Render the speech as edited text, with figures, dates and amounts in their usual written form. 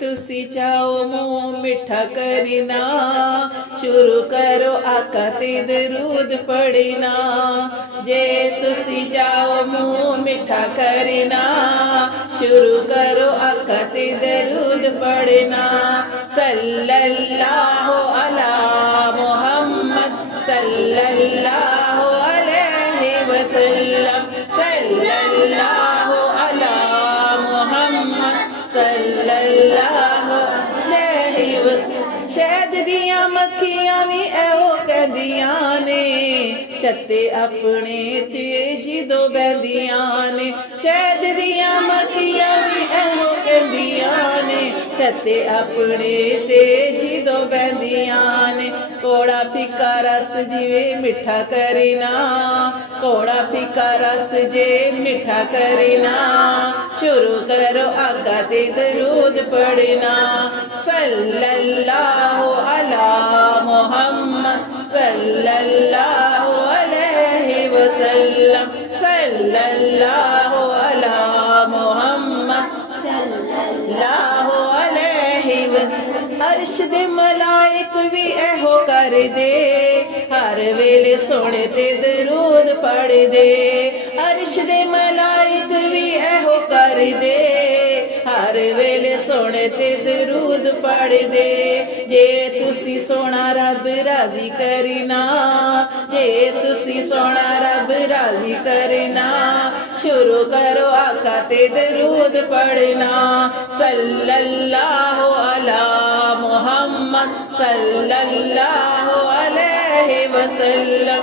तुसी चाहो मुंह मिठा करीना, शुरू करो आका ते दरूद पढ़ना। जे तुसी चाहो मुंह मिठा करीना, शुरू करो आका ते दरूद पढ़ना। सल्लल्लाहु अला मुहम्मद सल्लल्लाहु अलैहि वसल्लम, सल्लल्लाहु अला मुहम्मद सल्लल्लाहु अलैहि वसल्लम। शहद दियां मक्खियां भी एहो कहदियां ने, छत्ते अपने ते जिदो बहदियां ने। शहद दियां मक्खियां भी एहो कहदियां ने, छत्ते अपने ते जिदो बहदियां ने। कोड़ा फिका रस जिवे मिठा करीना, कोड़ा फिका रस जे मिठा करीना। शुरू करो आका ते दरूद पढ़ना। सल्लल्लाहु अला मुहम्मद सल्लल्लाहु अलैहि वसल्लम, सल्लल्लाहु अला मुहम्मद सल्लल्लाहु अलैहि वसल्लम। अर्श दे मलाइक भी एहो कर दे, हर वेले सोने ते दरूद पढ़ दे। अर्श दे मलाइक भी एहो कर दे, हर वेले सोने ते दरूद पढ़ दे। जे तुसी सोना रब राजी करना, जे तुसी सोना रब राजी करना। शुरू करो आका ते दरूद पढ़ना। सल्लल्लाहु अला मुहम्मद सल्लल्लाहु अलैहि वसल्लम।